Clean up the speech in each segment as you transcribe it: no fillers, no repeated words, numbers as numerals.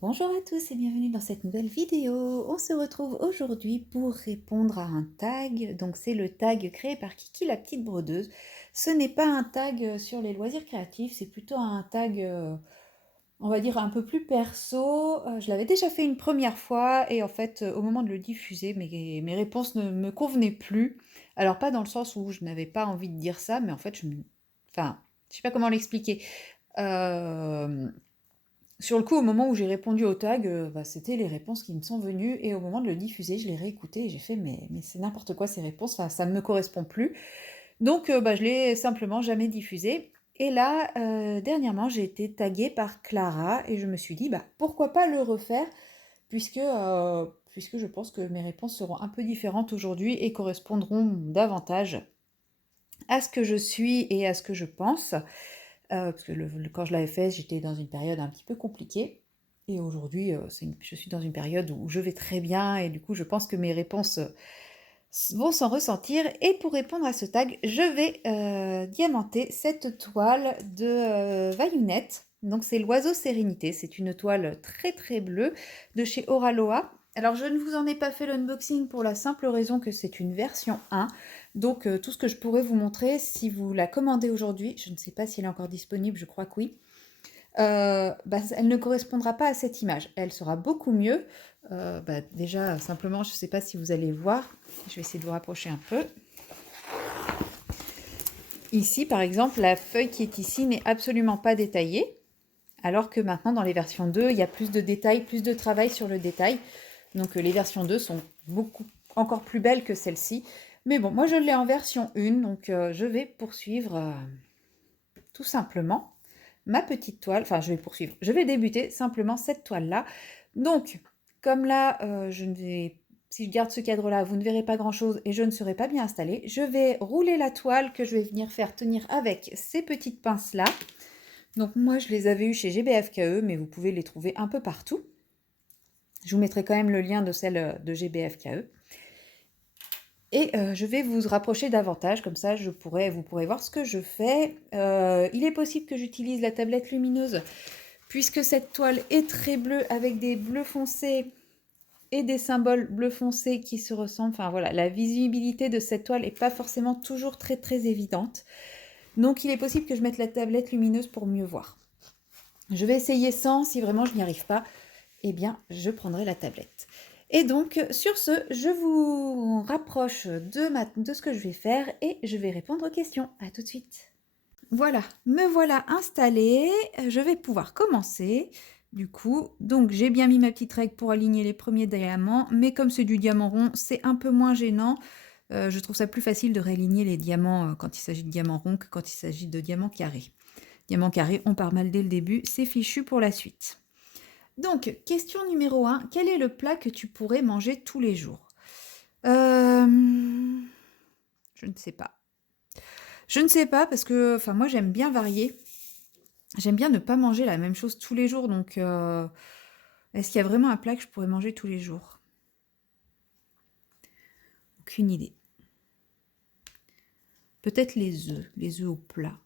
Bonjour à tous et bienvenue dans cette nouvelle vidéo. On se retrouve aujourd'hui pour répondre à un tag. Donc c'est le tag créé par Kiki la petite brodeuse. Ce n'est pas un tag sur les loisirs créatifs, c'est plutôt un tag, on va dire un peu plus perso. Je l'avais déjà fait une première fois et en fait au moment de le diffuser, mes réponses ne me convenaient plus. Alors pas dans le sens où je n'avais pas envie de dire ça, mais en fait enfin, je sais pas comment l'expliquer. Euh, Sur le coup, au moment où j'ai répondu au tag, c'était les réponses qui me sont venues et au moment de le diffuser, je l'ai réécouté et j'ai fait: «Mais c'est n'importe quoi ces réponses, enfin ça ne me correspond plus». Donc je l'ai simplement jamais diffusé et là, dernièrement, j'ai été taguée par Clara et je me suis dit: «Bah, pourquoi pas le refaire?» puisque je pense que mes réponses seront un peu différentes aujourd'hui et correspondront davantage à ce que je suis et à ce que je pense. Parce que quand je l'avais fait, j'étais dans une période un petit peu compliquée. Et aujourd'hui, je suis dans une période où je vais très bien et du coup, je pense que mes réponses vont s'en ressentir. Et pour répondre à ce tag, je vais diamanter cette toile de Vaillunette. Donc, c'est l'oiseau sérénité. C'est une toile très très bleue de chez Oraloa. Alors, je ne vous en ai pas fait l'unboxing pour la simple raison que c'est une version 1. Donc, tout ce que je pourrais vous montrer, si vous la commandez aujourd'hui, je ne sais pas si elle est encore disponible, je crois que oui, elle ne correspondra pas à cette image. Elle sera beaucoup mieux. Déjà, simplement, je ne sais pas si vous allez voir. Je vais essayer de vous rapprocher un peu. Ici, par exemple, la feuille qui est ici n'est absolument pas détaillée. Alors que maintenant, dans les versions 2, il y a plus de détails, plus de travail sur le détail. Donc les versions 2 sont encore plus belles que celle-ci. Mais bon, moi je l'ai en version 1, donc je vais poursuivre tout simplement ma petite toile. Enfin, je vais poursuivre. Je vais débuter simplement cette toile-là. Donc, comme là, si je garde ce cadre-là, vous ne verrez pas grand-chose et je ne serai pas bien installée. Je vais rouler la toile que je vais venir faire tenir avec ces petites pinces-là. Donc moi, je les avais eues chez GBFKE, mais vous pouvez les trouver un peu partout. Je vous mettrai quand même le lien de celle de GBFKE. Et je vais vous rapprocher davantage, comme ça vous pourrez voir ce que je fais. Il est possible que j'utilise la tablette lumineuse, puisque cette toile est très bleue, avec des bleus foncés et des symboles bleu foncé qui se ressemblent. Enfin voilà, la visibilité de cette toile n'est pas forcément toujours très très évidente. Donc il est possible que je mette la tablette lumineuse pour mieux voir. Je vais essayer sans, si vraiment je n'y arrive pas, eh bien je prendrai la tablette. Et donc sur ce, je vous rapproche de ce que je vais faire et je vais répondre aux questions. À tout de suite. Voilà, me voilà installée, je vais pouvoir commencer. Du coup, donc j'ai bien mis ma petite règle pour aligner les premiers diamants, mais comme c'est du diamant rond, c'est un peu moins gênant. Je trouve ça plus facile de réaligner les diamants quand il s'agit de diamants ronds que quand il s'agit de diamants carrés. Diamants carrés, on part mal dès le début, c'est fichu pour la suite. Donc, question numéro 1, quel est le plat que tu pourrais manger tous les jours? Je ne sais pas. Je ne sais pas parce que, enfin, moi j'aime bien varier. J'aime bien ne pas manger la même chose tous les jours, donc est-ce qu'il y a vraiment un plat que je pourrais manger tous les jours? Aucune idée. Peut-être les œufs au plat,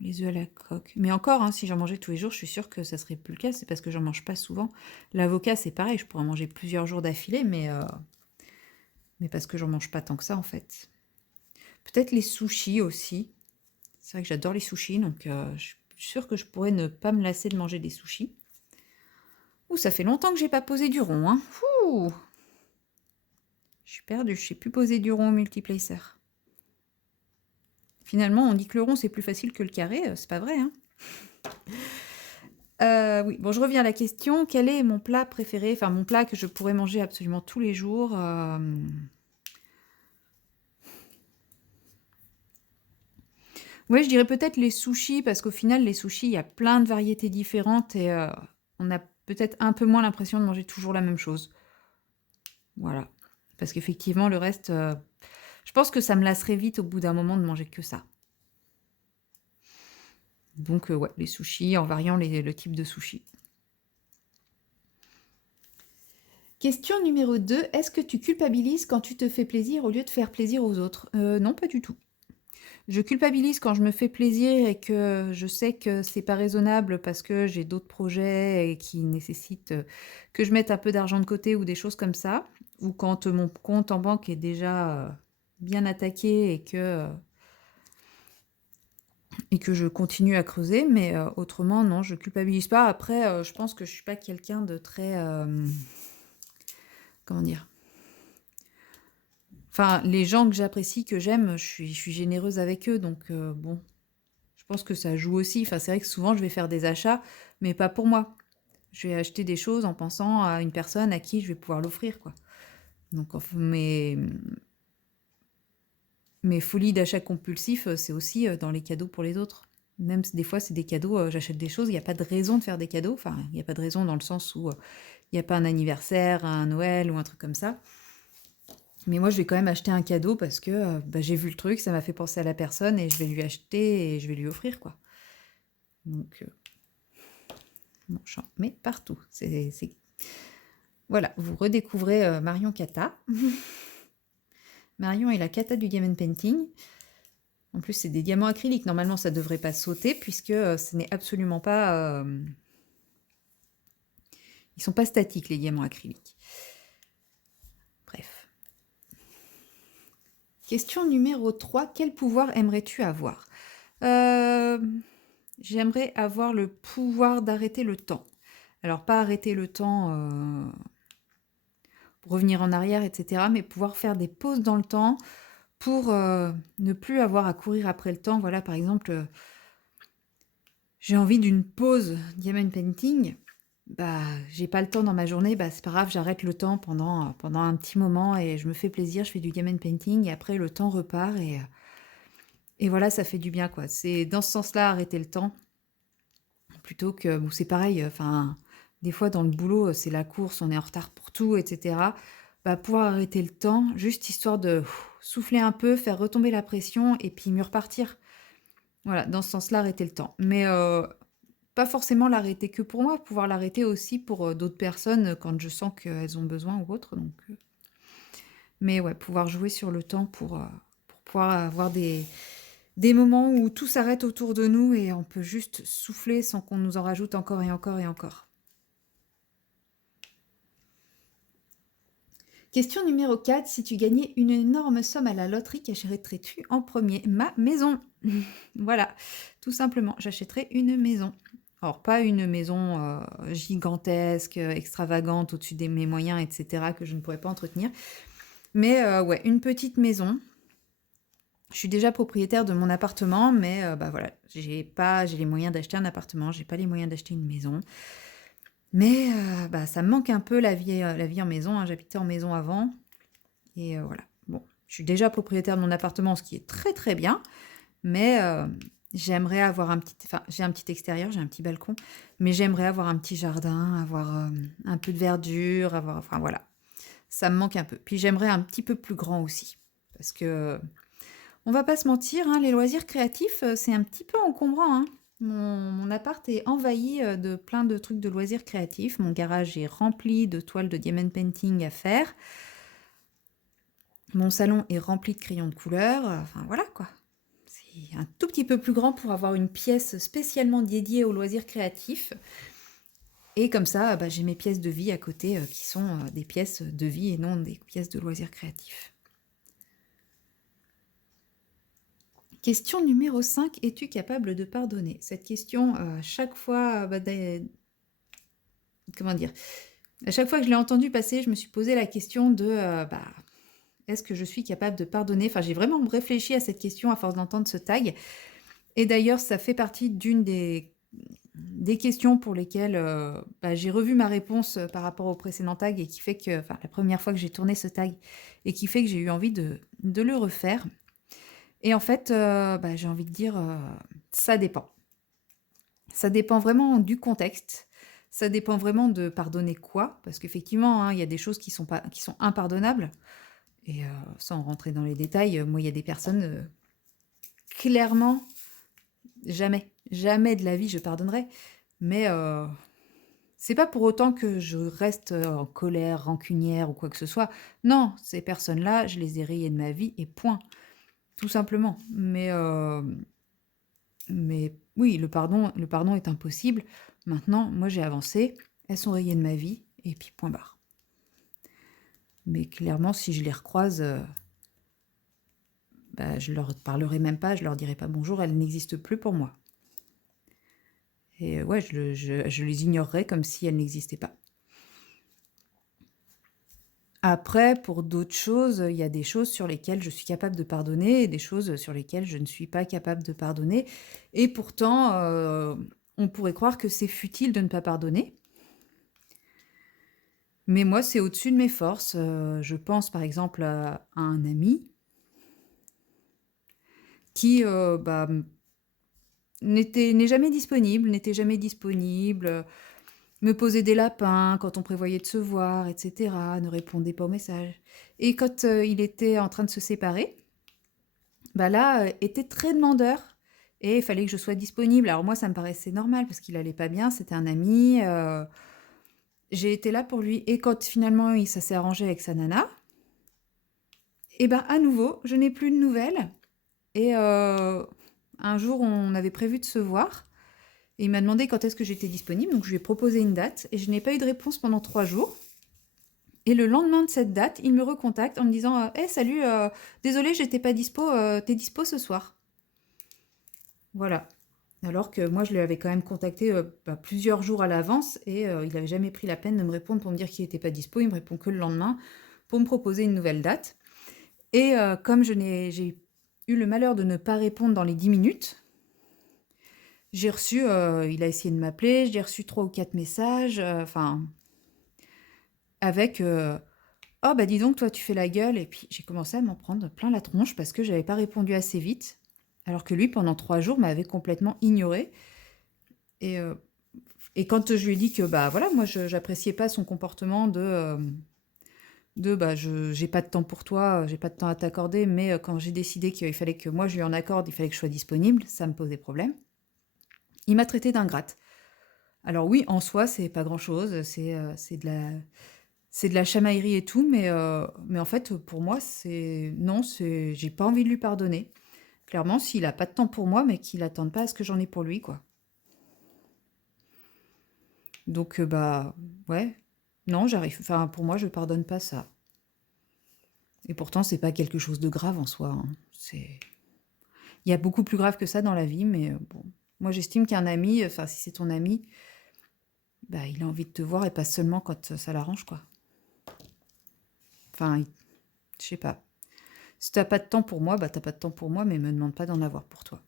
les œufs à la coque. Mais encore, hein, si j'en mangeais tous les jours, je suis sûre que ça serait plus le cas, c'est parce que j'en mange pas souvent. L'avocat, c'est pareil, je pourrais en manger plusieurs jours d'affilée, mais parce que j'en mange pas tant que ça en fait. Peut-être les sushis aussi. C'est vrai que j'adore les sushis, donc je suis sûre que je pourrais ne pas me lasser de manger des sushis. Ouh, ça fait longtemps que j'ai pas posé du rond, hein. Ouh, je suis perdue, je sais plus poser du rond au multiplacer. Finalement, on dit que le rond c'est plus facile que le carré, c'est pas vrai, hein. Oui, bon, je reviens à la question. Quel est mon plat préféré? Enfin, mon plat que je pourrais manger absolument tous les jours. Ouais, je dirais peut-être les sushis, parce qu'au final, les sushis, il y a plein de variétés différentes et on a peut-être un peu moins l'impression de manger toujours la même chose. Voilà. Parce qu'effectivement, le reste, je pense que ça me lasserait vite au bout d'un moment de manger que ça. Donc, ouais, les sushis, en variant le type de sushi. Question numéro 2. Est-ce que tu culpabilises quand tu te fais plaisir au lieu de faire plaisir aux autres? Non, pas du tout. Je culpabilise quand je me fais plaisir et que je sais que c'est pas raisonnable parce que j'ai d'autres projets et qui nécessitent, que je mette un peu d'argent de côté ou des choses comme ça. Ou quand, mon compte en banque est déjà, bien attaqué et que je continue à creuser. Mais, autrement non, je culpabilise pas. Après, je pense que je suis pas quelqu'un de très, comment dire? Enfin, les gens que j'apprécie, que j'aime, je suis généreuse avec eux donc, bon. Je pense que ça joue aussi. Enfin, c'est vrai que souvent, je vais faire des achats, mais pas pour moi. Je vais acheter des choses en pensant à une personne à qui je vais pouvoir l'offrir, quoi. Donc, mes folies d'achat compulsif, c'est aussi dans les cadeaux pour les autres. Même si des fois, c'est des cadeaux, j'achète des choses, il n'y a pas de raison de faire des cadeaux. Enfin, il n'y a pas de raison dans le sens où il n'y a pas un anniversaire, un Noël ou un truc comme ça. Mais moi, je vais quand même acheter un cadeau parce que bah, j'ai vu le truc, ça m'a fait penser à la personne et je vais lui acheter et je vais lui offrir, quoi. Donc, bon, j'en mets partout. Voilà, vous redécouvrez Marion Cata. Marion est la Cata du diamond painting. En plus, c'est des diamants acryliques. Normalement, ça ne devrait pas sauter puisque ce n'est absolument pas... ils sont pas statiques, les diamants acryliques. Bref. Question numéro 3. Quel pouvoir aimerais-tu avoir? J'aimerais avoir le pouvoir d'arrêter le temps. Alors, pas arrêter le temps pour revenir en arrière, etc., mais pouvoir faire des pauses dans le temps pour ne plus avoir à courir après le temps. Voilà, par exemple, j'ai envie d'une pause diamond painting. Bah, j'ai pas le temps dans ma journée, bah c'est pas grave, j'arrête le temps pendant un petit moment et je me fais plaisir, je fais du diamond painting et après le temps repart et voilà, ça fait du bien quoi. C'est dans ce sens-là arrêter le temps plutôt que bon, c'est pareil, enfin des fois dans le boulot, c'est la course, on est en retard pour tout, etc. Bah, pouvoir arrêter le temps, juste histoire de souffler un peu, faire retomber la pression et puis mieux repartir. Voilà, dans ce sens-là, arrêter le temps. Mais pas forcément l'arrêter que pour moi, pouvoir l'arrêter aussi pour d'autres personnes quand je sens qu'elles ont besoin ou autre. Donc, mais ouais, pouvoir jouer sur le temps pour pouvoir avoir des moments où tout s'arrête autour de nous et on peut juste souffler sans qu'on nous en rajoute encore et encore et encore. Question numéro 4. Si tu gagnais une énorme somme à la loterie, qu'achèterais-tu en premier? Ma maison. Voilà, tout simplement, j'achèterais une maison. Alors, pas une maison gigantesque, extravagante, au-dessus de mes moyens, etc., que je ne pourrais pas entretenir. Mais ouais, une petite maison. Je suis déjà propriétaire de mon appartement, mais bah voilà, j'ai les moyens d'acheter un appartement, j'ai pas les moyens d'acheter une maison. Mais bah, ça me manque un peu la vie en maison, hein. J'habitais en maison avant. Et voilà. Bon, je suis déjà propriétaire de mon appartement, ce qui est très très bien. Mais j'aimerais avoir un petit... Enfin, j'ai un petit extérieur, j'ai un petit balcon. Mais j'aimerais avoir un petit jardin, avoir un peu de verdure, avoir... Enfin voilà. Ça me manque un peu. Puis j'aimerais un petit peu plus grand aussi. Parce que, on va pas se mentir, hein, les loisirs créatifs, c'est un petit peu encombrant, hein. Mon appart est envahi de plein de trucs de loisirs créatifs. Mon garage est rempli de toiles de diamond painting à faire. Mon salon est rempli de crayons de couleur. Enfin voilà quoi. C'est un tout petit peu plus grand pour avoir une pièce spécialement dédiée aux loisirs créatifs. Et comme ça, bah, j'ai mes pièces de vie à côté qui sont des pièces de vie et non des pièces de loisirs créatifs. Question numéro 5. Es-tu capable de pardonner? Cette question, chaque fois, comment dire? À chaque fois que je l'ai entendue passer, je me suis posé la question de bah, est-ce que je suis capable de pardonner? Enfin, j'ai vraiment réfléchi à cette question à force d'entendre ce tag. Et d'ailleurs, ça fait partie d'une des questions pour lesquelles bah, j'ai revu ma réponse par rapport au précédent tag et qui fait que, enfin, la première fois que j'ai tourné ce tag et qui fait que j'ai eu envie de le refaire. Et en fait, bah, j'ai envie de dire, ça dépend. Ça dépend vraiment du contexte. Ça dépend vraiment de pardonner quoi, parce qu'effectivement, hein, il y a des choses qui sont impardonnables. Et sans rentrer dans les détails, moi, il y a des personnes, clairement, jamais de la vie je pardonnerai. Mais c'est pas pour autant que je reste en colère, rancunière ou quoi que ce soit. Non, ces personnes-là, je les ai rayées de ma vie et point. tout simplement. Mais oui, le pardon est impossible. Maintenant, moi j'ai avancé, elles sont rayées de ma vie, et puis point barre. Mais clairement, si je les recroise, bah, je leur parlerai même pas, je leur dirai pas bonjour, elles n'existent plus pour moi. Et ouais, je les ignorerai comme si elles n'existaient pas. Après, pour d'autres choses, il y a des choses sur lesquelles je suis capable de pardonner et des choses sur lesquelles je ne suis pas capable de pardonner. Et pourtant, on pourrait croire que c'est futile de ne pas pardonner. Mais moi, c'est au-dessus de mes forces. Je pense par exemple à un ami qui bah, n'était jamais disponible, me posait des lapins quand on prévoyait de se voir, etc., ne répondait pas aux messages. Et quand il était en train de se séparer, bah là, était très demandeur et il fallait que je sois disponible. Alors moi, ça me paraissait normal parce qu'il allait pas bien, c'était un ami. J'ai été là pour lui. Et quand finalement ça s'est arrangé avec sa nana, et ben à nouveau, je n'ai plus de nouvelles. Et un jour, on avait prévu de se voir. Et il m'a demandé quand est-ce que j'étais disponible. Donc je lui ai proposé une date. Et je n'ai pas eu de réponse pendant 3 jours. Et le lendemain de cette date, il me recontacte en me disant hey, salut, désolé, j'étais pas dispo. T'es dispo ce soir? Voilà. Alors que moi, je l'avais quand même contacté plusieurs jours à l'avance et il n'avait jamais pris la peine de me répondre pour me dire qu'il n'était pas dispo. Il me répond que le lendemain pour me proposer une nouvelle date. Et comme j'ai eu le malheur de ne pas répondre dans les 10 minutes, j'ai reçu, il a essayé de m'appeler, j'ai reçu 3 ou 4 messages, enfin, avec oh bah dis donc, toi tu fais la gueule. Et puis j'ai commencé à m'en prendre plein la tronche parce que j'avais pas répondu assez vite, alors que lui, pendant 3 jours, m'avait complètement ignorée. Et quand je lui ai dit que bah voilà, moi j'appréciais pas son comportement de bah j'ai pas de temps pour toi, j'ai pas de temps à t'accorder, mais quand j'ai décidé qu'il fallait que moi je lui en accorde, il fallait que je sois disponible, ça me posait problème. Il m'a traité d'ingrate. Alors oui, en soi, c'est pas grand-chose, c'est de la chamaillerie et tout, mais en fait, pour moi, non, j'ai pas envie de lui pardonner. Clairement, s'il a pas de temps pour moi, mais qu'il attende pas à ce que j'en ai pour lui, quoi. Donc, bah, ouais. Non, enfin, pour moi, je pardonne pas ça. Et pourtant, c'est pas quelque chose de grave en soi, hein. Il y a beaucoup plus grave que ça dans la vie, mais bon. Moi, j'estime qu'un ami, enfin, si c'est ton ami, bah, il a envie de te voir et pas seulement quand ça l'arrange, quoi. Enfin, je sais pas. Si t'as pas de temps pour moi, bah t'as pas de temps pour moi, mais me demande pas d'en avoir pour toi.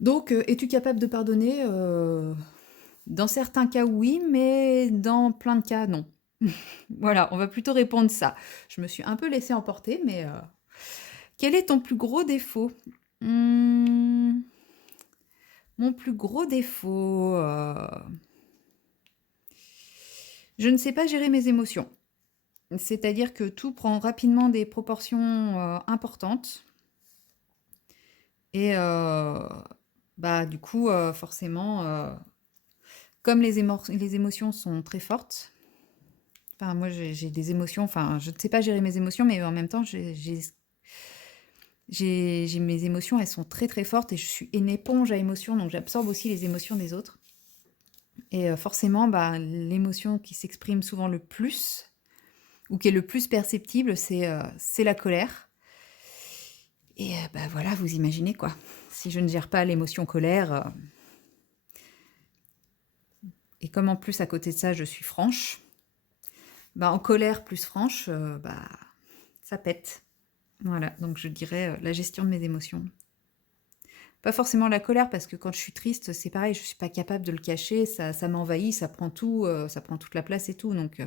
Donc, es-tu capable de pardonner? Dans certains cas, oui, mais dans plein de cas, non. Voilà, on va plutôt répondre ça. Je me suis un peu laissée emporter, mais quel est ton plus gros défaut? Mon plus gros défaut, je ne sais pas gérer mes émotions. C'est-à-dire que tout prend rapidement des proportions importantes. Et bah, du coup, forcément, comme les émotions sont très fortes, enfin, moi j'ai des émotions, enfin, je ne sais pas gérer mes émotions, mais en même temps, j'ai mes émotions, elles sont très très fortes et je suis une éponge à émotions, donc j'absorbe aussi les émotions des autres. Et forcément, bah, l'émotion qui s'exprime souvent le plus, ou qui est le plus perceptible, c'est la colère. Et bah voilà, vous imaginez quoi. Si je ne gère pas l'émotion colère, et comme en plus à côté de ça, je suis franche, bah en colère plus franche, bah ça pète. Voilà, donc je dirais la gestion de mes émotions. Pas forcément la colère, parce que quand je suis triste, c'est pareil, je suis pas capable de le cacher, ça m'envahit, ça prend tout, ça prend toute la place et tout. Donc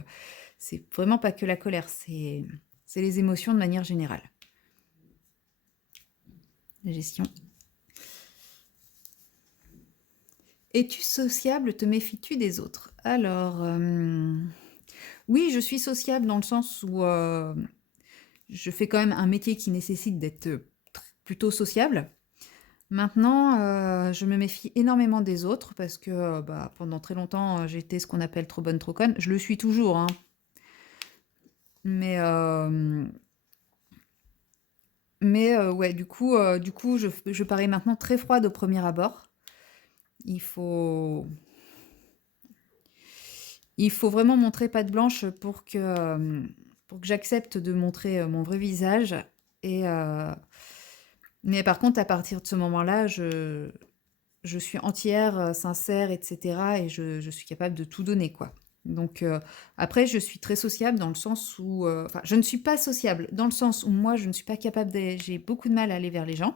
c'est vraiment pas que la colère, c'est les émotions de manière générale. La gestion. Es-tu sociable? Te méfies-tu des autres? Alors, oui, je suis sociable dans le sens où je fais quand même un métier qui nécessite d'être plutôt sociable. Maintenant, je me méfie énormément des autres parce que bah, pendant très longtemps, j'ai été ce qu'on appelle trop bonne, trop conne. Je le suis toujours, hein. Mais Mais ouais, du coup, je parais maintenant très froide au premier abord. Il faut, il faut vraiment montrer patte blanche pour que j'accepte de montrer mon vrai visage. Et, mais par contre, à partir de ce moment-là, je suis entière, sincère, etc. Et je suis capable de tout donner, quoi. Donc après, je suis très sociable dans le sens où... Enfin, je ne suis pas sociable dans le sens où moi, je ne suis pas capable j'ai beaucoup de mal à aller vers les gens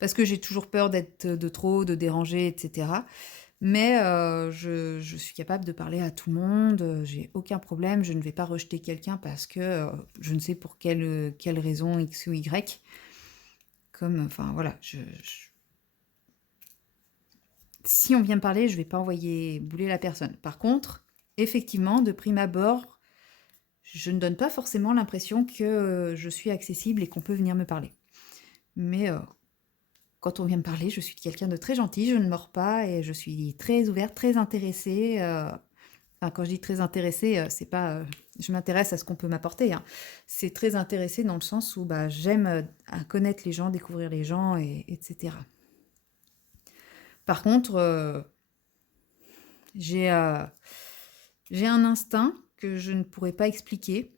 parce que j'ai toujours peur d'être de trop, de déranger, etc. Mais je suis capable de parler à tout le monde, j'ai aucun problème, je ne vais pas rejeter quelqu'un parce que je ne sais pour quelle raison X ou Y. Comme, enfin voilà, si on vient me parler, je ne vais pas envoyer bouler la personne. Par contre, effectivement, de prime abord, je ne donne pas forcément l'impression que je suis accessible et qu'on peut venir me parler. Mais quand on vient me parler, je suis quelqu'un de très gentil, je ne mords pas et je suis très ouverte, très intéressée. Enfin, quand je dis très intéressée, c'est pas je m'intéresse à ce qu'on peut m'apporter, hein. C'est très intéressée dans le sens où bah, j'aime à connaître les gens, découvrir les gens, etc. Par contre, j'ai j'ai un instinct que je ne pourrais pas expliquer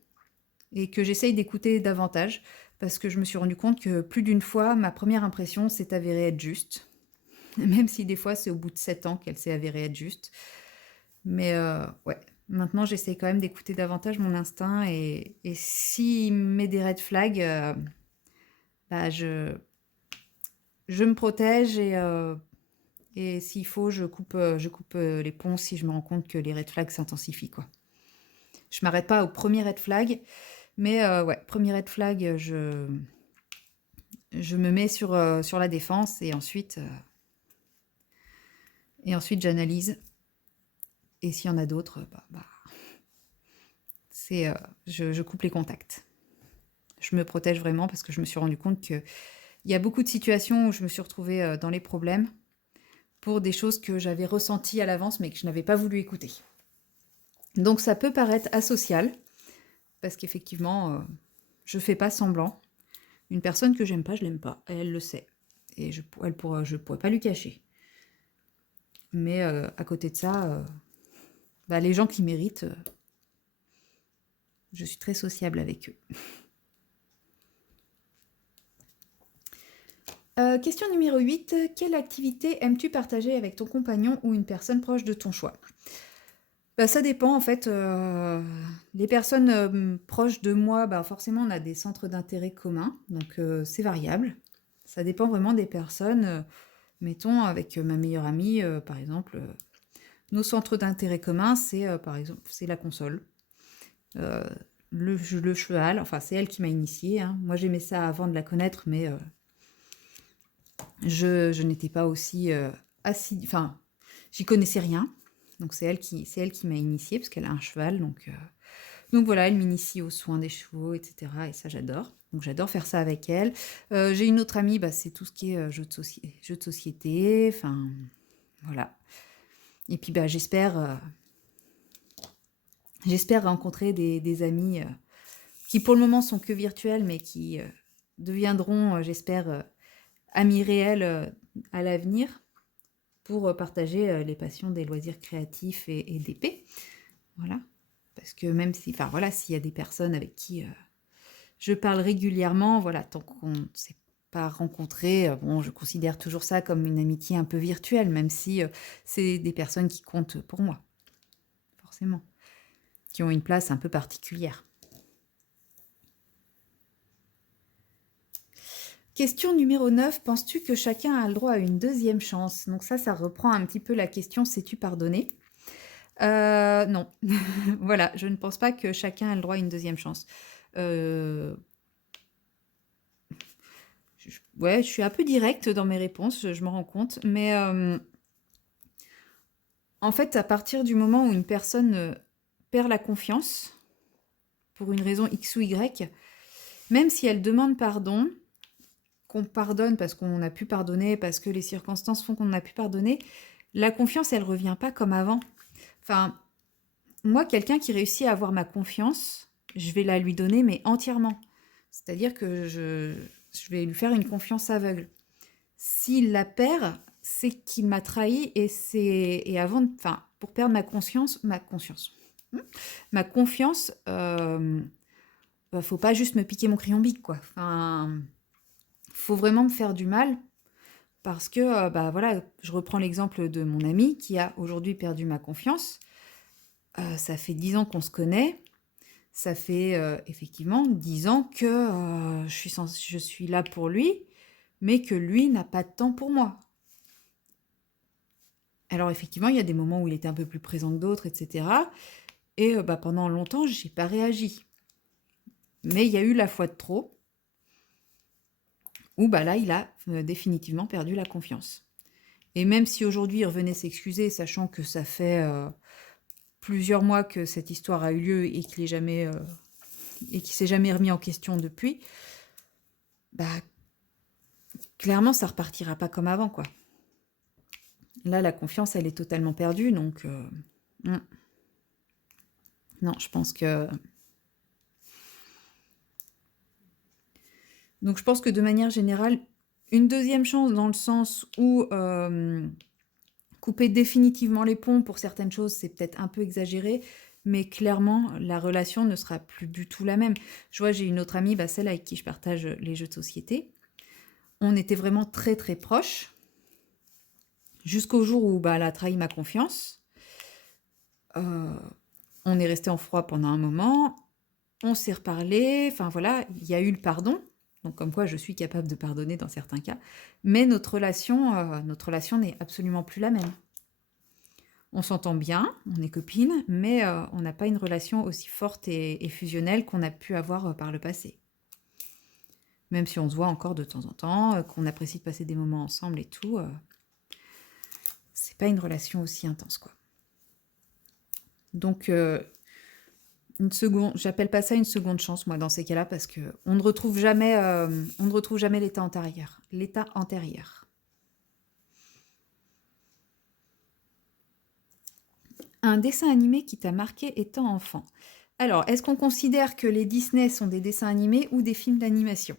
et que j'essaye d'écouter davantage parce que je me suis rendu compte que plus d'une fois, ma première impression s'est avérée être juste. Même si des fois, c'est au bout de 7 ans qu'elle s'est avérée être juste. Mais ouais, maintenant, j'essaye quand même d'écouter davantage mon instinct et s'il met des red flags, bah, je me protège et s'il faut, je coupe les ponts si je me rends compte que les red flags s'intensifient, quoi. Je m'arrête pas au premier red flag, mais ouais, premier red flag, je me mets sur la défense et ensuite j'analyse. Et s'il y en a d'autres, c'est, je coupe les contacts. Je me protège vraiment parce que je me suis rendu compte qu'il y a beaucoup de situations où je me suis retrouvée dans les problèmes pour des choses que j'avais ressenties à l'avance mais que je n'avais pas voulu écouter. Donc ça peut paraître asocial parce qu'effectivement, je fais pas semblant. Une personne que j'aime pas, je l'aime pas. Et elle le sait. Et je pourrais pas lui cacher. Mais à côté de ça, bah, les gens qui méritent, je suis très sociable avec eux. Question numéro 8. Quelle activité aimes-tu partager avec ton compagnon ou une personne proche de ton choix? Bah, ça dépend en fait. Les personnes proches de moi, bah, forcément, on a des centres d'intérêt communs, donc c'est variable. Ça dépend vraiment des personnes. Mettons, avec ma meilleure amie, par exemple, nos centres d'intérêt communs, c'est par exemple, c'est la console, euh, le cheval. Enfin, c'est elle qui m'a initiée, hein. Moi, j'aimais ça avant de la connaître, mais je n'étais pas aussi assidue. Enfin, j'y connaissais rien. Donc c'est elle qui m'a initiée parce qu'elle a un cheval. Donc voilà, elle m'initie aux soins des chevaux, etc. Et ça, j'adore. Donc j'adore faire ça avec elle. J'ai une autre amie, bah, c'est tout ce qui est jeux de société. Enfin, voilà. Et puis bah, j'espère rencontrer des amis qui pour le moment sont que virtuels, mais qui deviendront, j'espère, amis réels à l'avenir pour partager les passions des loisirs créatifs et d'épée. Voilà. Parce que même si, enfin voilà, s'il y a des personnes avec qui je parle régulièrement, voilà, tant qu'on ne s'est pas rencontré, bon, je considère toujours ça comme une amitié un peu virtuelle, même si c'est des personnes qui comptent pour moi, forcément, qui ont une place un peu particulière. Question numéro 9. Penses-tu que chacun a le droit à une deuxième chance? Donc ça reprend un petit peu la question sais-tu pardonner? Non. Voilà, je ne pense pas que chacun a le droit à une deuxième chance. Ouais, je suis un peu directe dans mes réponses, je m'en rends compte. Mais en fait, à partir du moment où une personne perd la confiance, pour une raison X ou Y, même si elle demande pardon, qu'on pardonne parce qu'on a pu pardonner, parce que les circonstances font qu'on a pu pardonner, la confiance, elle revient pas comme avant. Enfin, moi, quelqu'un qui réussit à avoir ma confiance, je vais la lui donner, mais entièrement. C'est-à-dire que je vais lui faire une confiance aveugle. S'il la perd, c'est qu'il m'a trahi et avant, enfin, pour perdre hmm, ma confiance, faut pas juste me piquer mon crayon bic, quoi. Enfin, faut vraiment me faire du mal parce que, bah voilà, je reprends l'exemple de mon ami qui a aujourd'hui perdu ma confiance. Ça fait 10 ans qu'on se connaît. Ça fait effectivement 10 ans que je suis là pour lui, mais que lui n'a pas de temps pour moi. Alors effectivement, il y a des moments où il était un peu plus présent que d'autres, etc. Et bah, pendant longtemps, je n'ai pas réagi. Mais il y a eu la fois de trop, où bah, là, il a définitivement perdu la confiance. Et même si aujourd'hui, il revenait s'excuser, sachant que ça fait plusieurs mois que cette histoire a eu lieu et qu'il ne s'est jamais remis en question depuis, bah, clairement, ça repartira pas comme avant, quoi. Là, la confiance, elle est totalement perdue, donc non, je pense que... Donc je pense que de manière générale, une deuxième chance dans le sens où couper définitivement les ponts pour certaines choses, c'est peut-être un peu exagéré, mais clairement, la relation ne sera plus du tout la même. Je vois, j'ai une autre amie, bah, celle avec qui je partage les jeux de société. On était vraiment très très proches, jusqu'au jour où bah, elle a trahi ma confiance. On est resté en froid pendant un moment, on s'est reparlé, enfin voilà, il y a eu le pardon, donc comme quoi je suis capable de pardonner dans certains cas, mais notre relation n'est absolument plus la même. On s'entend bien, on est copines, mais on n'a pas une relation aussi forte et fusionnelle qu'on a pu avoir par le passé. Même si on se voit encore de temps en temps, qu'on apprécie de passer des moments ensemble et tout, c'est pas une relation aussi intense, quoi. Donc, une seconde, j'appelle pas ça une seconde chance, moi, dans ces cas-là, parce que on ne retrouve jamais l'état antérieur. L'état antérieur. Un dessin animé qui t'a marqué étant enfant. Alors, est-ce qu'on considère que les Disney sont des dessins animés ou des films d'animation?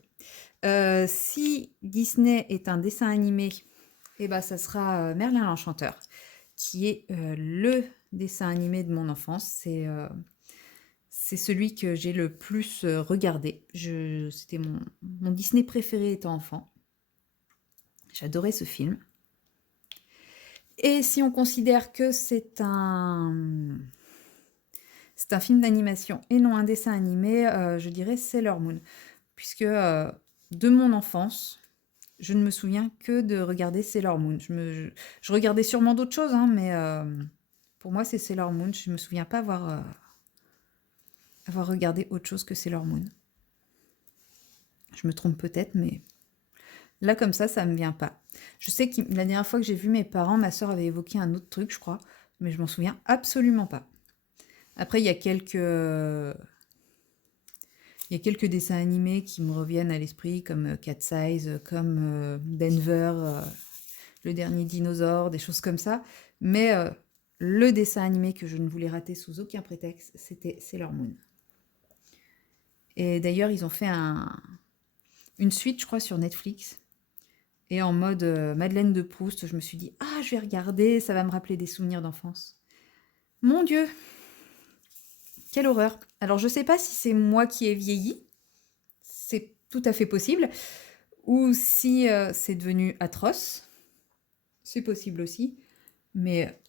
Si Disney est un dessin animé, eh ben, ça sera Merlin l'Enchanteur, qui est le dessin animé de mon enfance. C'est celui que j'ai le plus regardé. C'était mon Disney préféré étant enfant. J'adorais ce film. Et si on considère que c'est un film d'animation et non un dessin animé, je dirais Sailor Moon. Puisque de mon enfance, je ne me souviens que de regarder Sailor Moon. Je regardais sûrement d'autres choses, hein, mais pour moi c'est Sailor Moon. Je ne me souviens pas avoir regardé autre chose que Sailor Moon. Je me trompe peut-être, mais là comme ça me vient pas. Je sais que la dernière fois que j'ai vu mes parents, ma soeur avait évoqué un autre truc, je crois, mais je m'en souviens absolument pas. Après, il y a quelques dessins animés qui me reviennent à l'esprit, comme Cat's Eyes, comme Denver, le dernier dinosaure, des choses comme ça. Mais le dessin animé que je ne voulais rater sous aucun prétexte, c'était Sailor Moon. Et d'ailleurs, ils ont fait une suite, je crois, sur Netflix. Et en mode Madeleine de Proust, je me suis dit, ah, je vais regarder, ça va me rappeler des souvenirs d'enfance. Mon Dieu, quelle horreur. Alors, je sais pas si c'est moi qui ai vieilli, c'est tout à fait possible, ou si c'est devenu atroce, c'est possible aussi, mais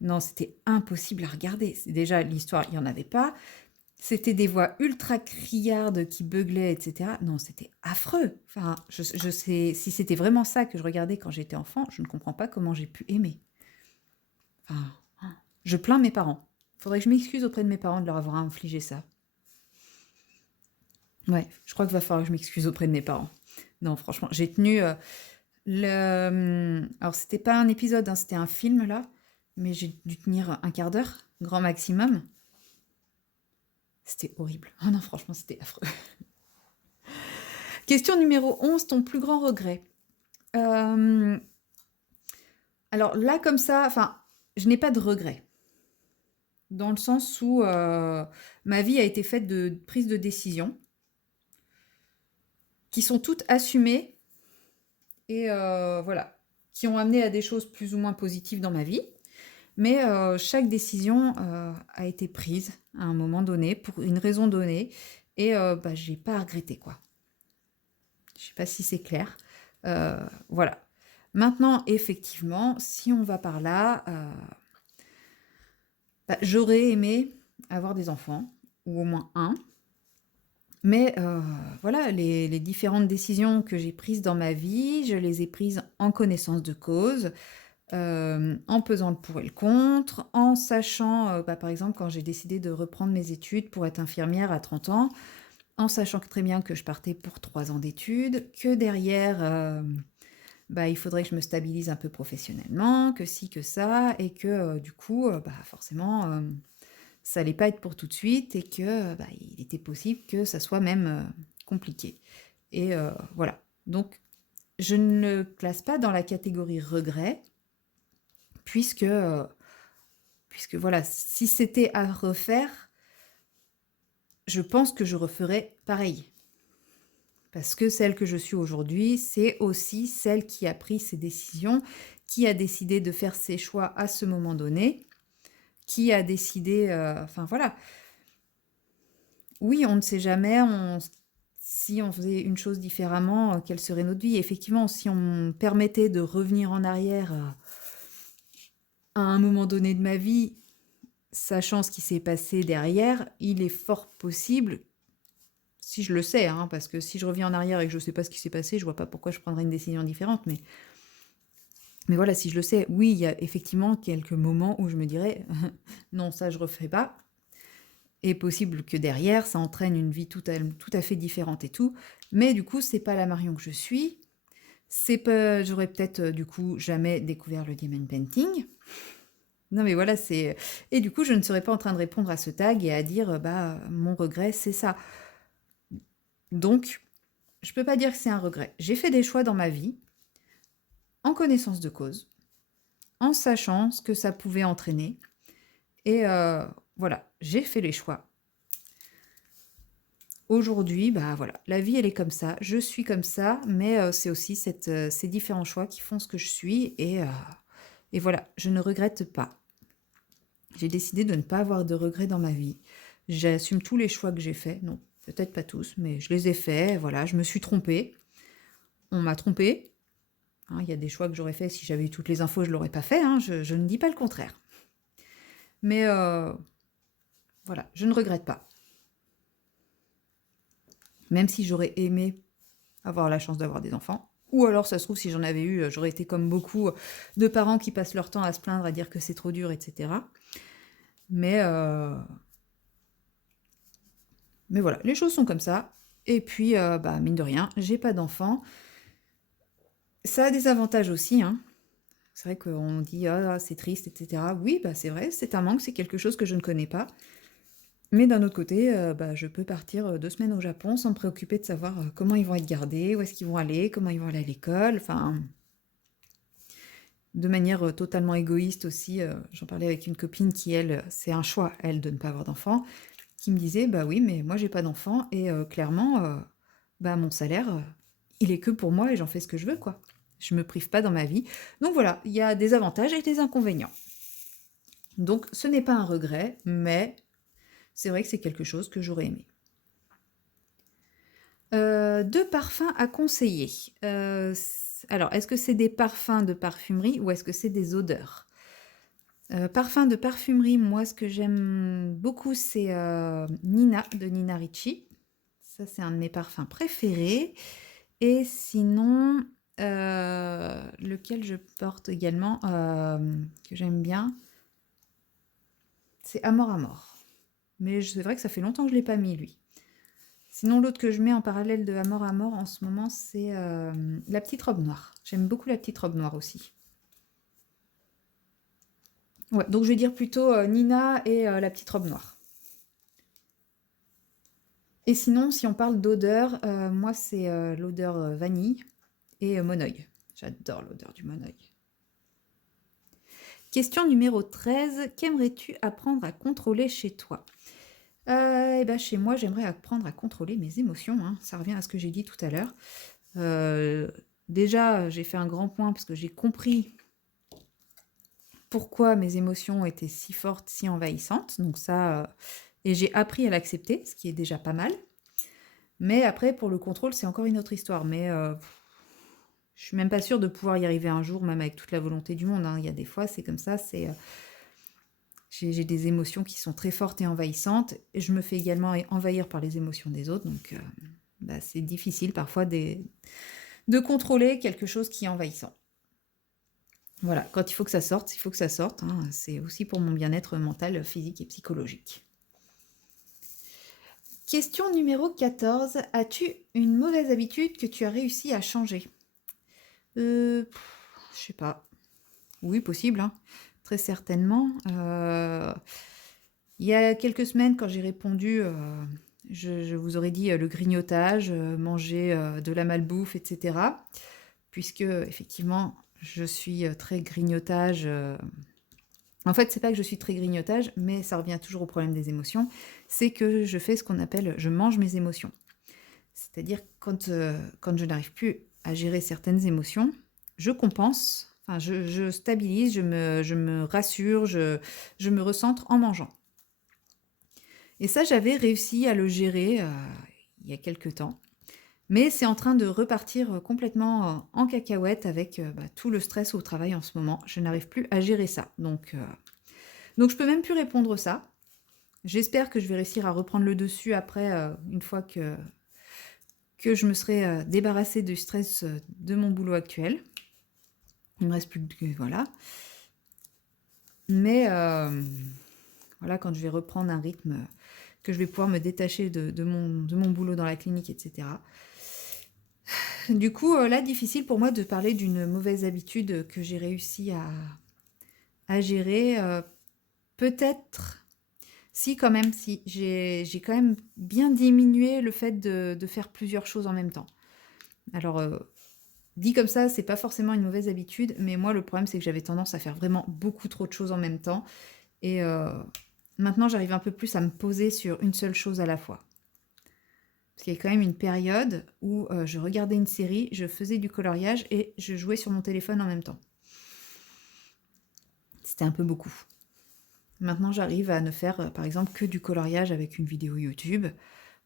non, c'était impossible à regarder. Déjà, l'histoire, il n'y en avait pas. C'était des voix ultra criardes qui beuglaient, etc. Non, c'était affreux. Enfin, je sais, si c'était vraiment ça que je regardais quand j'étais enfant, je ne comprends pas comment j'ai pu aimer. Enfin, je plains mes parents. Faudrait que je m'excuse auprès de mes parents de leur avoir infligé ça. Ouais, je crois qu'il va falloir que je m'excuse auprès de mes parents. Non, franchement, j'ai tenu alors, c'était pas un épisode, hein, c'était un film, là, mais j'ai dû tenir un quart d'heure, grand maximum. C'était horrible. Oh non, franchement, c'était affreux. Question numéro 11, ton plus grand regret. Alors là, comme ça, enfin, je n'ai pas de regret. Dans le sens où ma vie a été faite de prise de décision. qui sont toutes assumées et voilà, qui ont amené à des choses plus ou moins positives dans ma vie. Mais chaque décision a été prise à un moment donné, pour une raison donnée, et bah, j'ai pas à regretter, quoi. Je sais pas si c'est clair. Voilà. Maintenant, effectivement, si on va par là, bah, j'aurais aimé avoir des enfants, ou au moins un. Mais voilà, les différentes décisions que j'ai prises dans ma vie, je les ai prises en connaissance de cause, en pesant le pour et le contre, en sachant, bah, par exemple, quand j'ai décidé de reprendre mes études pour être infirmière à 30 ans, en sachant que très bien que je partais pour 3 ans d'études, que derrière, bah, il faudrait que je me stabilise un peu professionnellement, que ci, que ça, et que du coup, bah, forcément, ça allait pas être pour tout de suite et que bah, il était possible que ça soit même compliqué. Et voilà. Donc, je ne le classe pas dans la catégorie regret, puisque, puisque voilà, si c'était à refaire, je pense que je referais pareil. Parce que celle que je suis aujourd'hui, c'est aussi celle qui a pris ses décisions, qui a décidé de faire ses choix à ce moment donné, qui a décidé, enfin voilà. Oui, on ne sait jamais, si on faisait une chose différemment, quelle serait notre vie. Effectivement, si on me permettait de revenir en arrière à un moment donné de ma vie, sachant ce qui s'est passé derrière, il est fort possible, si je le sais, hein, parce que si je reviens en arrière et que je ne sais pas ce qui s'est passé, je vois pas pourquoi je prendrais une décision différente, mais voilà, si je le sais, oui, il y a effectivement quelques moments où je me dirais non, ça je referai pas. Et possible que derrière, ça entraîne une vie tout à fait différente et tout. Mais du coup, c'est pas la Marion que je suis. C'est pas, j'aurais peut-être du coup jamais découvert le diamond painting. Non mais voilà, c'est... Et du coup, je ne serais pas en train de répondre à ce tag et à dire, bah, mon regret, c'est ça. Donc, je peux pas dire que c'est un regret. J'ai fait des choix dans ma vie, en connaissance de cause, en sachant ce que ça pouvait entraîner. Et voilà, j'ai fait les choix. Aujourd'hui, bah voilà, la vie elle est comme ça, je suis comme ça, mais c'est aussi ces différents choix qui font ce que je suis et voilà, je ne regrette pas. J'ai décidé de ne pas avoir de regrets dans ma vie. J'assume tous les choix que j'ai faits, non, peut-être pas tous, mais je les ai faits, voilà, je me suis trompée, on m'a trompée. Hein, il y a des choix que j'aurais faits, si j'avais eu toutes les infos, je ne l'aurais pas fait, hein, je ne dis pas le contraire. Mais voilà, je ne regrette pas. Même si j'aurais aimé avoir la chance d'avoir des enfants. Ou alors, ça se trouve, si j'en avais eu, j'aurais été comme beaucoup de parents qui passent leur temps à se plaindre, à dire que c'est trop dur, etc. Mais, mais voilà, les choses sont comme ça. Et puis, bah, mine de rien, j'ai pas d'enfants. Ça a des avantages aussi, hein. C'est vrai qu'on dit, ah, c'est triste, etc. Oui, bah, c'est vrai, c'est un manque, c'est quelque chose que je ne connais pas. Mais d'un autre côté, bah, je peux partir 2 semaines au Japon sans me préoccuper de savoir comment ils vont être gardés, où est-ce qu'ils vont aller, comment ils vont aller à l'école. Enfin, de manière totalement égoïste aussi, j'en parlais avec une copine qui, elle, c'est un choix, elle, de ne pas avoir d'enfant, qui me disait, bah oui, mais moi, j'ai pas d'enfant, et clairement, bah mon salaire, il est que pour moi, et j'en fais ce que je veux, quoi. Je me prive pas dans ma vie. Donc voilà, il y a des avantages et des inconvénients. Donc ce n'est pas un regret, mais c'est vrai que c'est quelque chose que j'aurais aimé. 2 parfums à conseiller. Alors, est-ce que c'est des parfums de parfumerie ou est-ce que c'est des odeurs? Parfum de parfumerie, moi, ce que j'aime beaucoup, c'est Nina, de Nina Ricci. Ça, c'est un de mes parfums préférés. Et sinon, lequel je porte également, que j'aime bien, c'est Amor Amor. Mais c'est vrai que ça fait longtemps que je ne l'ai pas mis, lui. Sinon, l'autre que je mets en parallèle de Amor Amor en ce moment, c'est la petite robe noire. J'aime beaucoup la petite robe noire aussi. Ouais, donc je vais dire plutôt Nina et la petite robe noire. Et sinon, si on parle d'odeur, moi c'est l'odeur vanille et Monoeil. J'adore l'odeur du Monoeil. Question numéro 13. Qu'aimerais-tu apprendre à contrôler chez toi? Et ben, chez moi, j'aimerais apprendre à contrôler mes émotions, hein. Ça revient à ce que j'ai dit tout à l'heure. Heu, déjà, j'ai fait un grand point parce que j'ai compris pourquoi mes émotions étaient si fortes, si envahissantes. Donc ça, et j'ai appris à l'accepter, ce qui est déjà pas mal. Mais après, pour le contrôle, c'est encore une autre histoire. Mais je suis même pas sûre de pouvoir y arriver un jour, même avec toute la volonté du monde, hein. Il y a des fois, c'est comme ça, j'ai des émotions qui sont très fortes et envahissantes. Et je me fais également envahir par les émotions des autres. Donc, bah, c'est difficile parfois de contrôler quelque chose qui est envahissant. Voilà, quand il faut que ça sorte, il faut que ça sorte, hein. C'est aussi pour mon bien-être mental, physique et psychologique. Question numéro 14. As-tu une mauvaise habitude que tu as réussi à changer? Je sais pas. Oui, possible, hein. Très certainement. Il y a quelques semaines, quand j'ai répondu, je vous aurais dit le grignotage, manger de la malbouffe, etc. Puisque, effectivement, je suis très grignotage. En fait, c'est pas que je suis très grignotage, mais ça revient toujours au problème des émotions. C'est que je fais ce qu'on appelle je mange mes émotions. C'est-à-dire quand je n'arrive plus à gérer certaines émotions, je compense, enfin je stabilise, je me rassure, je me recentre en mangeant. Et ça, j'avais réussi à le gérer il y a quelque temps. Mais c'est en train de repartir complètement en cacahuète avec bah, tout le stress au travail en ce moment. Je n'arrive plus à gérer ça. Donc je peux même plus répondre ça. J'espère que je vais réussir à reprendre le dessus après, une fois que je me serai débarrassée du stress de mon boulot actuel. Il me reste plus que... Voilà. Mais voilà, quand je vais reprendre un rythme, que je vais pouvoir me détacher de mon boulot dans la clinique, etc. Du coup, là, difficile pour moi de parler d'une mauvaise habitude que j'ai réussi à gérer. Peut-être, si quand même, si. J'ai quand même bien diminué le fait de faire plusieurs choses en même temps. Alors, dit comme ça, c'est pas forcément une mauvaise habitude, mais moi, le problème, c'est que j'avais tendance à faire vraiment beaucoup trop de choses en même temps. Et maintenant, j'arrive un peu plus à me poser sur une seule chose à la fois. Parce qu'il y a quand même une période où je regardais une série, je faisais du coloriage et je jouais sur mon téléphone en même temps. C'était un peu beaucoup. Maintenant, j'arrive à ne faire, par exemple, que du coloriage avec une vidéo YouTube.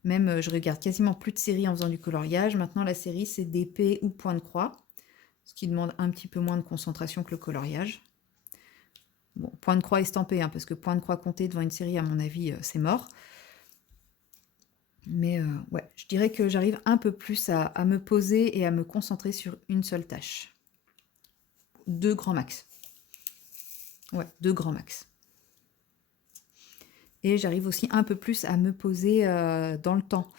Même, je regarde quasiment plus de séries en faisant du coloriage. Maintenant, la série, c'est d'épée ou point de croix, ce qui demande un petit peu moins de concentration que le coloriage. Bon, point de croix estampé, hein, parce que point de croix compté devant une série, à mon avis, c'est mort. Mais ouais, je dirais que j'arrive un peu plus à me poser et à me concentrer sur une seule tâche. 2 grands max. Ouais, 2 grands max. Et j'arrive aussi un peu plus à me poser dans le temps.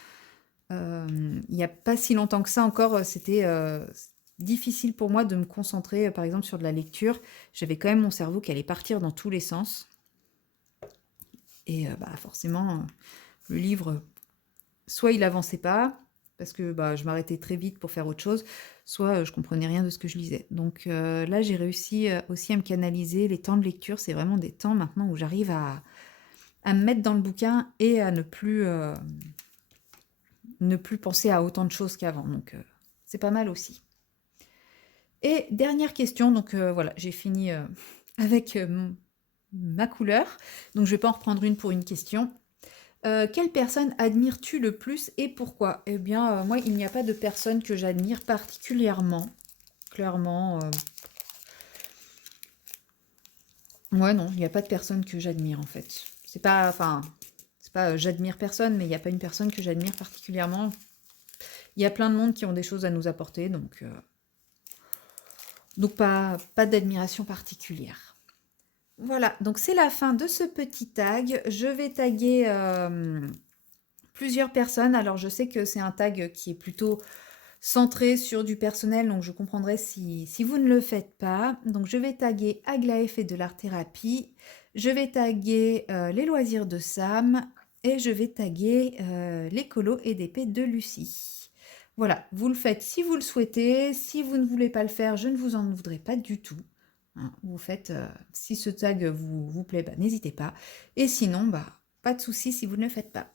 Il n'y a pas si longtemps que ça encore, c'était difficile pour moi de me concentrer, par exemple, sur de la lecture. J'avais quand même mon cerveau qui allait partir dans tous les sens. Et bah, forcément, le livre, soit il avançait pas, parce que bah, je m'arrêtais très vite pour faire autre chose, soit je comprenais rien de ce que je lisais. Donc là, j'ai réussi aussi à me canaliser. Les temps de lecture, c'est vraiment des temps maintenant où j'arrive à me mettre dans le bouquin et à ne plus penser à autant de choses qu'avant. Donc c'est pas mal aussi. Et dernière question, donc voilà, j'ai fini avec ma couleur. Donc je vais pas en reprendre une pour une question. Quelle personne admires-tu le plus et pourquoi? Eh bien, moi, il n'y a pas de personne que j'admire particulièrement. Clairement, ouais, non, il n'y a pas de personne que j'admire en fait. C'est pas, enfin, c'est pas j'admire personne, mais il n'y a pas une personne que j'admire particulièrement. Il y a plein de monde qui ont des choses à nous apporter, donc pas d'admiration particulière. Voilà, donc c'est la fin de ce petit tag. Je vais taguer plusieurs personnes. Alors je sais que c'est un tag qui est plutôt centré sur du personnel, donc je comprendrai si vous ne le faites pas. Donc je vais taguer Aglaé et de l'art-thérapie. Je vais taguer les loisirs de Sam. Et je vais taguer les colos et d'épée de Lucie. Voilà, vous le faites si vous le souhaitez. Si vous ne voulez pas le faire, je ne vous en voudrais pas du tout. Hein, vous faites, si ce tag vous plaît, bah, n'hésitez pas. Et sinon, bah, pas de souci si vous ne le faites pas.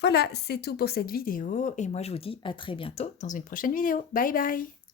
Voilà, c'est tout pour cette vidéo et moi je vous dis à très bientôt dans une prochaine vidéo. Bye bye!